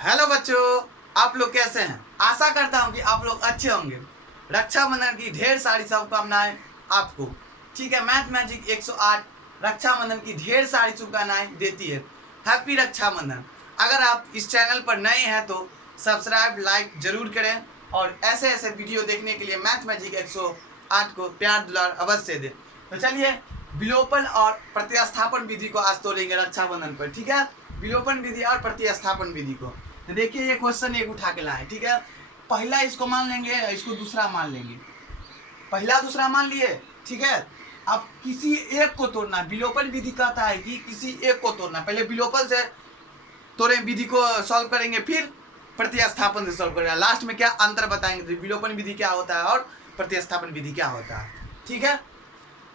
Hello बच्चों, आप लोग कैसे हैं? आशा करता हूं कि आप लोग अच्छे होंगे। रक्षाबंधन की ढेर सारी शुभकामनाएं आपको। ठीक है, मैथ मैजिक 108 रक्षाबंधन की ढेर सारी शुभकामनाएं देती है। हैप्पी रक्षाबंधन। अगर आप इस चैनल पर नए हैं तो सब्सक्राइब लाइक जरूर करें और ऐसे ऐसे वीडियो देखने के लिए मैथ मैजिक 108 को प्यार दुलार अवश्य दें। तो चलिए विलोपन और प्रतिस्थापन विधि को आज तोड़ेंगे रक्षाबंधन पर। ठीक है, विलोपन विधि और प्रतिस्थापन विधि को। तो देखिए ये क्वेश्चन एक उठा के लाए। ठीक है, पहला इसको मान लेंगे, इसको दूसरा मान लेंगे। पहला दूसरा मान लिए। ठीक है, अब किसी एक को तोड़ना। विलोपन विधि कहता है कि किसी एक को तोड़ना। पहले विलोपन से तोड़े विधि को सॉल्व करेंगे, फिर प्रतिस्थापन से सॉल्व करेंगे। लास्ट में क्या अंतर बताएंगे, तो विलोपन विधि क्या होता है और प्रतिस्थापन विधि क्या होता है। ठीक है,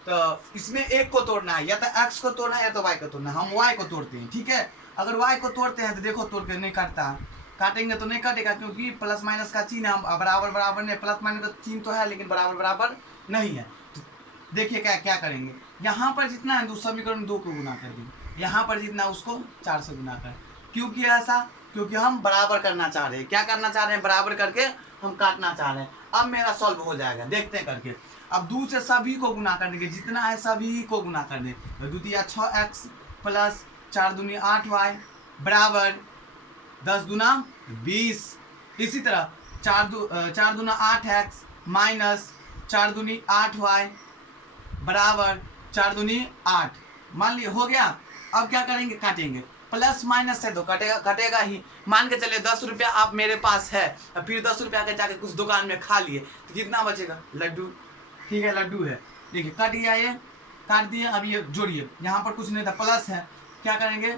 तो इसमें एक को तोड़ना है, या तो x को तोड़ना है या तो y को तोड़ना है। हम y को तोड़ते हैं। ठीक है, अगर y को तोड़ते हैं तो देखो तोड़ के नहीं काटता, काटेंगे तो नहीं काटेगा, क्योंकि प्लस माइनस का चिन्ह हम बराबर बराबर नहीं, प्लस माइनस का चिन्ह तो है लेकिन बराबर बराबर नहीं है। तो देखिए क्या क्या करेंगे। यहाँ पर जितना है दो समीकरण 2 को गुना कर देंगे, यहाँ पर जितना उसको 4 से गुना कर। क्यों किया ऐसा? क्योंकि हम बराबर करना चाह रहे हैं। क्या करना चाह रहे हैं? बराबर करके हम काटना चाह रहे हैं। अब मेरा सॉल्व हो जाएगा, देखते हैं करके। अब 2 से सभी को गुना कर देंगे, जितना है सभी को गुना कर दें। तो द्वितीय 6x प्लस 4 दूनी 8y बराबर 10 दूना 20। इसी तरह 4 दूना 8x माइनस 4 दूनी 8y बराबर 4 दूनी 8। मान लिया हो गया। अब क्या करेंगे? काटेंगे। प्लस माइनस से तो कटेगा कटेगा ही। मान के चले 10 रुपया आप मेरे पास है, फिर 10 रुपया के जाके कुछ दुकान में खा लिए, तो कितना बचेगा? लड्डू। ठीक है, लड्डू है। देखिए कट गया, ये काट दिए। अब ये जोड़िए, यहाँ पर कुछ नहीं था, प्लस है। क्या करेंगे?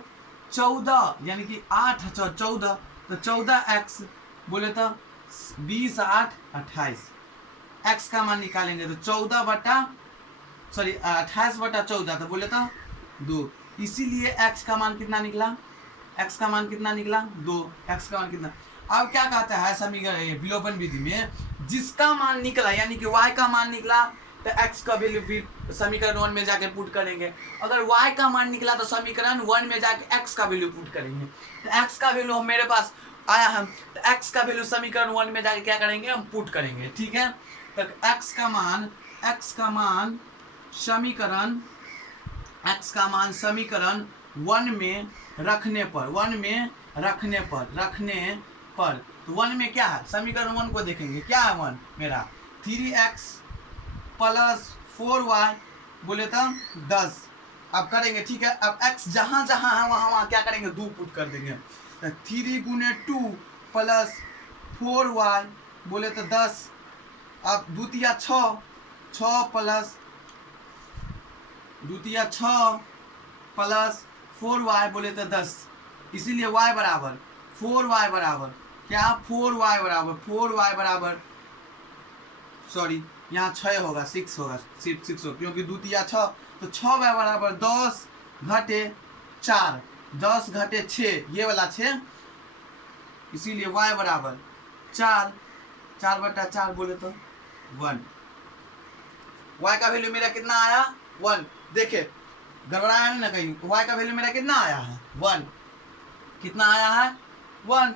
14 यानी कि 8 14, तो 14x बोले तो 20 8 28। x का मान निकालेंगे तो 28/14, तो बोले तो 2। इसीलिए x का मान कितना निकला? x का मान कितना निकला? 2। x का मान कितना? अब क्या कहता है समीकरण विलोपन विधि में, जिसका मान निकला यानी कि y का मान निकला तो x का वैल्यू फिर समीकरण 1 में जाके पुट करेंगे। अगर y का मान निकला तो समीकरण 1 में जाके x का वैल्यू पुट करेंगे। तो x का वैल्यू मेरे पास आया है, तो x का वैल्यू समीकरण 1 में जाके क्या करेंगे? हम पुट करेंगे। ठीक है, तो x का मान समीकरण 1 में रखने पर तो 1 में क्या है? समीकरण 1 को देखेंगे, क्या है 1 मेरा? 3x प्लस 4y बोले तो 10। अब करेंगे। ठीक है, अब x जहाँ जहाँ है वहाँ क्या करेंगे? 2 पुट कर देंगे। 3 गुने 2 प्लस 4y बोले तो 10। अब द्वितीय 6 प्लस 4y बोले तो 10। इसीलिए y बराबर 4y बराबर क्या? 4y बराबर सॉरी, यहाँ 6 होगा, 6 होगा, सिर्फ 6 होगा, क्योंकि द्वितीय 6, तो 6y बराबर 10 घटे 4, 10 घटे 6, ये वाला 6। इसीलिए y बराबर 4/4 बोले तो 1। y का वैल्यू मेरा कितना आया? 1। देखे गड़बड़ाया नहीं ना कहीं। y का वैल्यू मेरा कितना आया है? 1। कितना आया है? 1।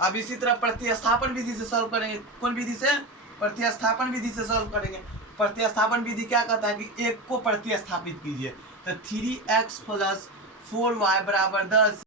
अब इसी तरह प्रतिस्थापन विधि से सॉल्व करेंगे। कौन विधि से? प्रतिस्थापन विधि से सॉल्व करेंगे। प्रतिस्थापन विधि क्या कहता है कि एक को प्रतिस्थापित कीजिए। तो 3x प्लस 4y बराबर 10।